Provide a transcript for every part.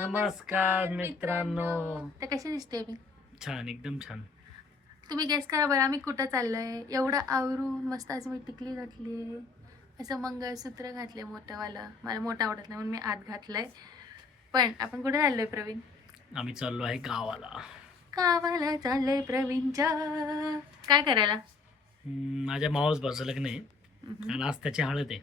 नमस्कार मित्रांनो. तर कशी दिसते मी? छान, एकदम छान. तुम्ही गेस करा बरं आम्ही कुठं चाललोय. एवढं आवरून मस्त आज मी टिकली घातली, असं मंगळसूत्र घातले मोठंवालं. मला मोठं आवडत नाही म्हणून मी आत घातलंय. पण आपण कुठे चाललोय प्रवीण? आम्ही चाललो आहे गावाला. गावाला चाललोय प्रवीणच्या. काय करायला? माझ्या मावस लग्न आहे आणि आज त्याची हळद आहे.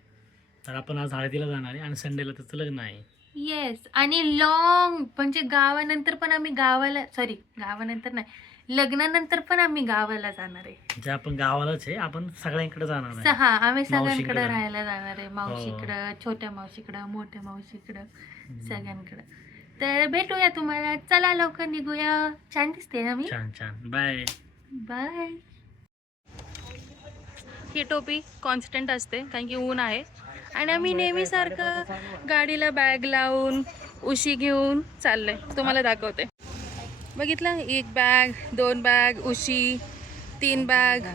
तर आपण आज हळदीला जाणार आहे आणि संडेला त्याचं लग्न आहे. येस. आणि लॉंग म्हणजे गावानंतर पण आम्ही गावानंतर नाही, लग्नानंतर पण आम्ही गावाला जाणार आहे. म्हणजे आपण गावालाच आहे, आपण सगळ्यांकडे जाणार आहे. आम्ही सगळ्यांकडे मावशींकडं. राहायला जाणार आहे. हो. मावशीकडं, छोट्या मावशीकडं, मोठ्या मावशीकडं, सगळ्यांकडं. तर भेटूया तुम्हाला. चला लवकर निघूया. छान दिसते ना मी? छान छान. Bye bye. ही टोपी कॉन्स्टंट असते कारण की ऊन आहे. आणि आम्ही नेहमीसारखं गाडीला बॅग लावून उशी घेऊन चाललंय. तुम्हाला दाखवते. बघितलं? 1 बॅग, 2 बॅग, उशी, 3 बॅग,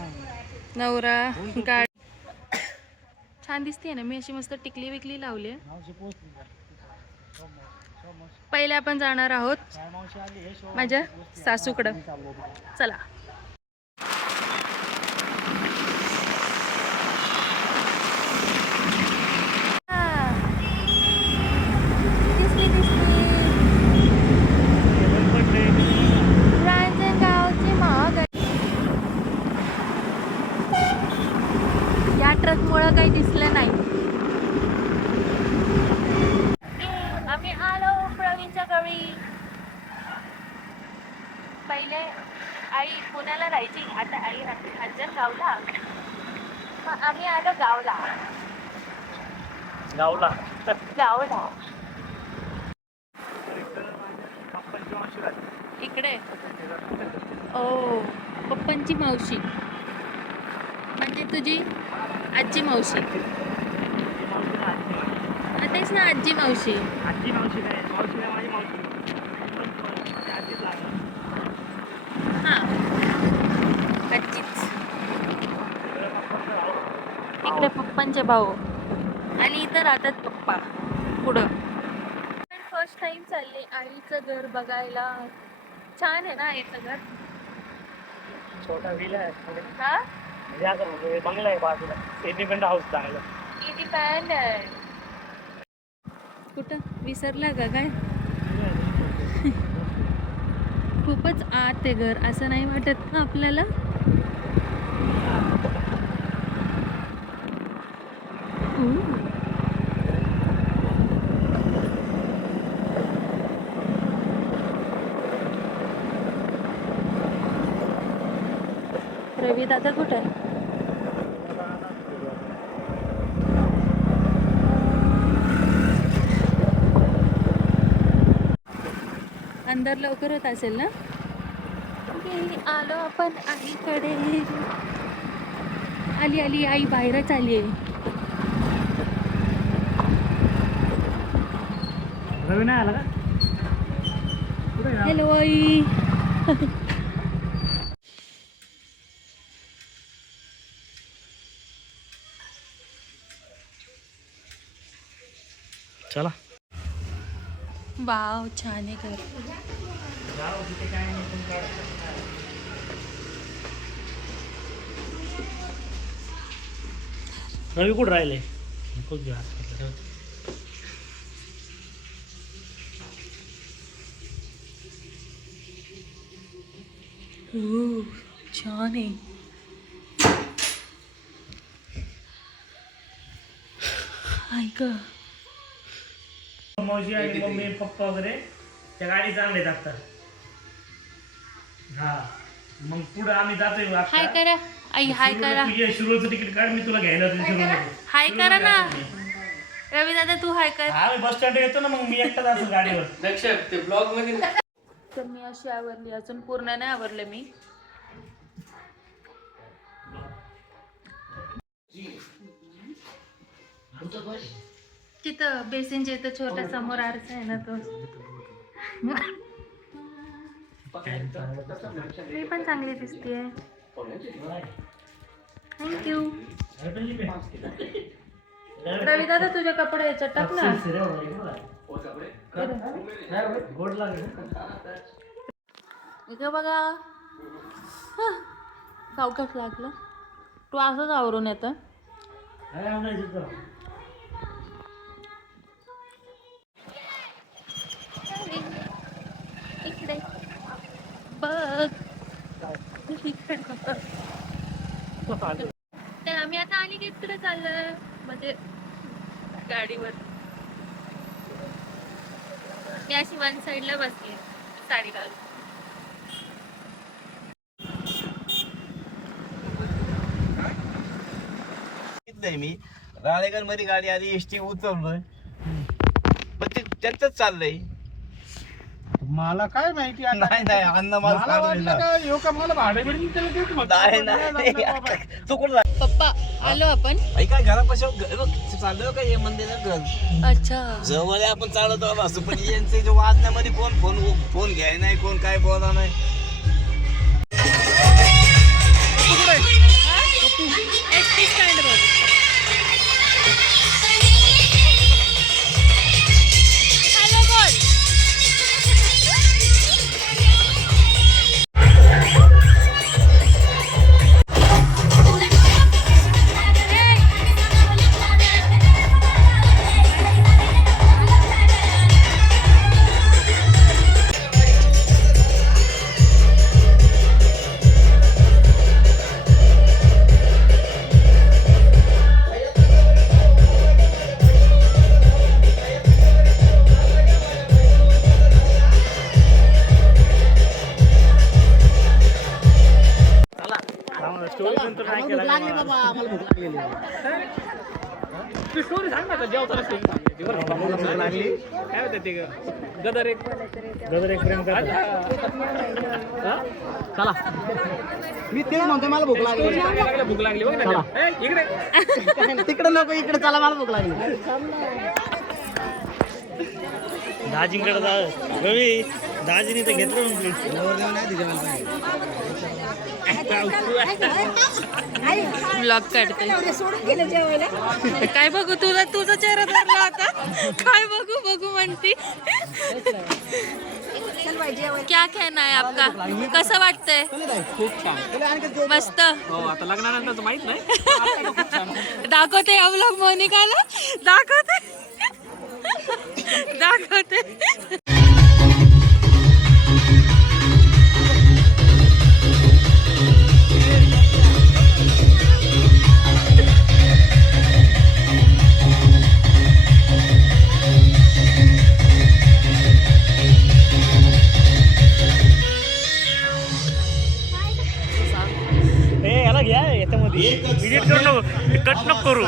नवरा, गाडी. छान दिसते ना मी? अशी मस्त टिकली विकली लावली आहे. पहिले आपण जाणार आहोत माझ्या सासूकडं. चला. रांजणगावची महागडी. या ट्रकमुळं काही दिसलं नाही. आम्ही आलो प्रवीणच्या गावी. पहिले आई पुण्याला राहायची, आता आई राहते रांजणगावला. मग आम्ही आलो गावला. इकडे ओ पप्पांची मावशी म्हणजे तुझी आजी मावशी. तेच ना, आजी मावशी. हा, आजीच. इकडे पप्पांचे भाऊ आणि इथं राहतात पप्पा पुढं. फर्स्ट टाइम चालले आईचं घर बघायला. छान आहे ना आईचं घर? छोटा विला आहे. हा, बंगला आहे बाजूला. इंडिपेंडंट हाऊस चांगलं. इंडिपेंडंट. कुठं विसरला का काय? खूपच आत आहे घर, असं नाही वाटत ना आपल्याला? रवी दादा कुठे आहे? अंदर लवकर होत असेल ना? आलो आपण आईकडे. आली आई बाहेरच आली आहे. रवी नाही आला का? हॅलो आई. चला. वाव, छान आहे घर. रवी कुठं राहिले? छान आहे. ऐक, मावशी आणि मम्मी पप्पा वगैरे त्या गाडी चांगले टाकतात. हा, मग पुढे आम्ही जातोय. हाय करा आई, हाय करा. शिरूरचं तिकीट काढ, मी तुला घ्यायला शिरूर. हाय करा ना रवी दादा, तू हाय कर. हा, मी बस स्टँड येतो ना, मग मी एकटाच असं गाडीवर. लक्षात ते ब्लॉग मध्ये. तर मी अशी आवरली, अजून पूर्ण नाही आवरले मी. तिथं बेसिनच्या इथं छोटा समोर आरसा आहे ना, तो. मी पण चांगली दिसतेय. थँक्यू. रवी दादा तुझे कपडे याच्यात टाक ना. गोड लागेल. इकडे बघा सावकाश लागलं. तू असंच आवरून येतं. इकडे बघ. तर आम्ही आता आली की इकडे चाललोय म्हणजे गाडीवर. मी अशी वन साईडला बसली साडी घालून. मी राळेगण मध्ये गाडी आली एसटी उतरलोय पण ते त्यांचंच चाललंय. मला काय माहिती आता. नाही नाही अन्न मला मला वाटलं का ह्यो का मला भाडे बिडे त्याला देतो मग. नाही तू कुठं पप्पा आलो आपण. काय घरापासून चाललं का हे मंदिरात घर अच्छा जवळ आहे, आपण चालत आलो असतो पण यांचे वाजण्यामध्ये कोण फोन घ्याय नाही कोण काय बोला नाही. एसटी स्टँड वर. हॅलो बोल. स्टोरी सांग ना जेवताना लागली काय होतं ते गदर एक प्रेम चला. मी तेच म्हणतो मला भूक लागली. भूक लागली बघ ना इकडे तिकडे नको इकडे चला मला भूक लागली. दाजींकडे जा रवी. दाजीने तर घेतलं ब्लॉग काढते. काय बघू तुला तुझा चेहरा धरला आता. काय बघू म्हणती. क्या कहना है आपका. कसं वाटतंय. खूप छान मस्त. हो आता लग्नानंतर माहित नाही. दाखवते या ब्लॉग मोनिकाला. दाखवते. याला घ्या याच्यामध्ये एडिट करू नको कट नको करू.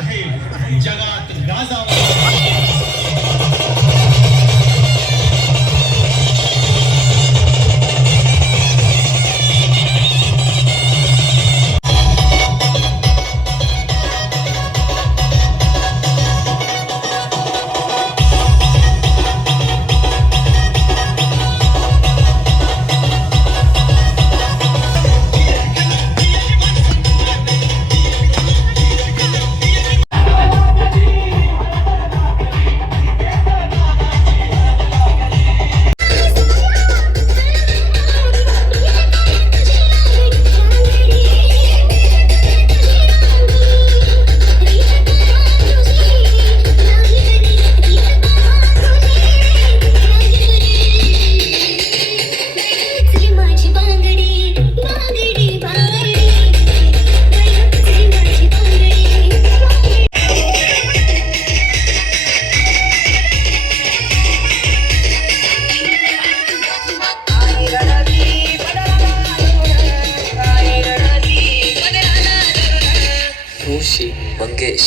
मंगेश.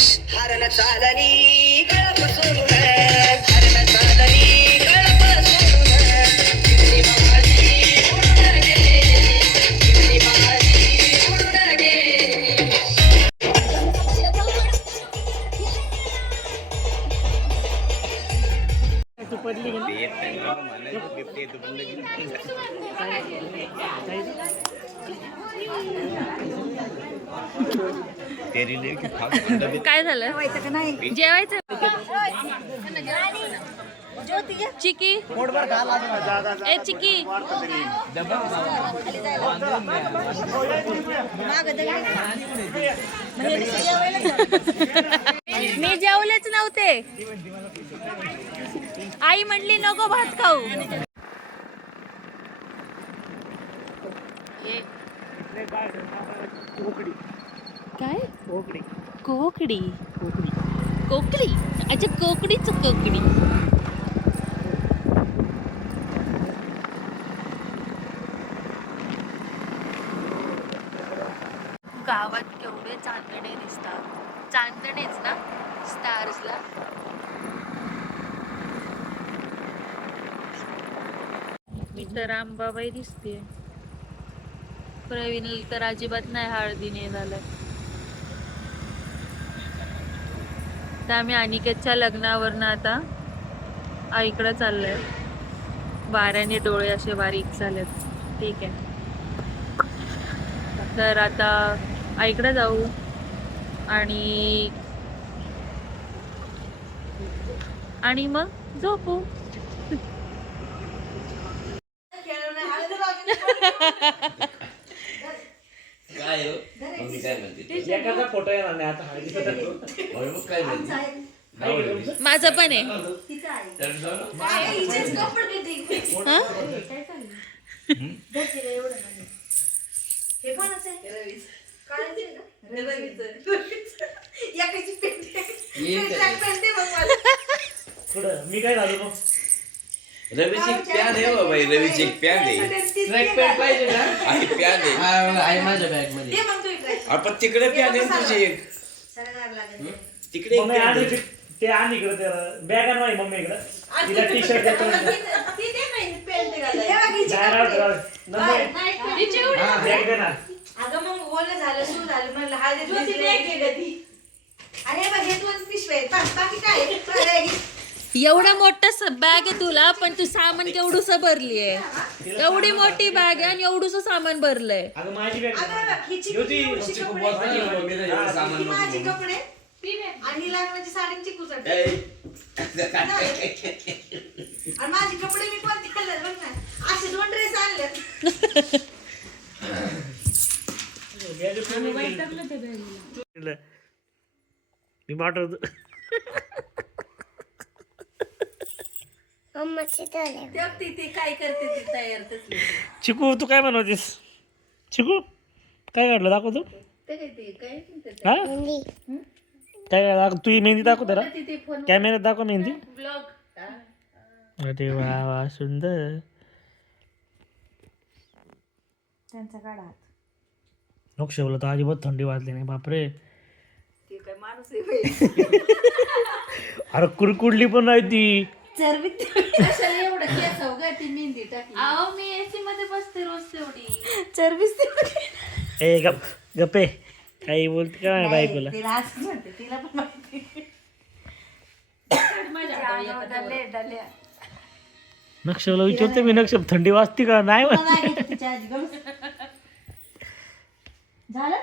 काय झालं जेवायचं. चिकी ए चिकी मी जेवलेच नव्हते. आई म्हणली नको भात खाऊ. काय कोकडी कोकडी अच्छा कोकडीच कोकडी. गावात केवढे चांदणे दिसतात. चांदणेच ना स्टार्सला. मी तर अंबाबाई दिसते. प्रवीण तर अजिबात नाही हळदीने झालं. तर आम्ही अनिकेतच्या लग्नावरनं आता आईकडे चाललोय. वाऱ्याने डोळे असे बारीक झालेत. ठीक आहे तर आता आईकडे जाऊ आणि मग झोपू. काय हो? मम्मी काय म्हणते? एखादा फोटो येणार नाही आता हळदीचा. होय, मग काय म्हणते? माझं पण आहे. तर जाऊ ना. पुढं मी काय झालो मग रवीची पॅन आहे बाबा, रवीची एक पॅन आहे. ट्रॅक पॅन्ट पाहिजे ना? आहे पॅन आहे. आहे माझ्या बॅग मध्ये. आपण तिकडे पॅन आहे ना तुझी एक. तिकडे एक मम्मी पॅन आणि आहे. ते आण इकडं ते बॅग आणवाय मम्मी इकडं. तिला टी शर्ट देतो बॅग दे ना. अगं मग बोलणं झालं सुरू झालं म्हणलं हळदी अरे बघ हे दोन पिशवे बाकी काय एवढा मोठा बॅग आहे तुला पण तू सामान केवढूस भरलीये. एवढी मोठी बॅग आहे आणि एवढूस सामान भरलंय. अगं माझी बॅग अगं बघ हिची किती उंची कपडे ही माझी कपडे आणि लग्नाची साडीची कुचट ए. आणि माझी कपडे मी कोणती घालणार बघ ना असे दोन ड्रेस आणले. मी पाठवतो. ती काय करते ती तयार तसली चिकू तू काय बनवतेस? चिकू काय काढलं दाखव तू. हा काय दाखव तू. मेहंदी दाखव त्याला कॅमेऱ्यात दाखव मेहंदी. अरे वा वा सुंदर. त्यांचा काढा हात. नक्षवलं तर अजिबात थंडी वाजली नाही बापरे. ते काय माणूस आहे अरे कुरकुडली पण नाही ती. चरबी कशाला एवढं केस ग ती मेहंदी टाकली. अहो मी एसी मध्ये बसते रोज तेवढी. चरबीच ए गप गप्पे काही बोलते का नाही बायकोला. तिला असं म्हणते तिला पण माहिती. नक्षवला विचारते मी नक्षप थंडी वाजते का नाही. तिच्या आजी गं. झालं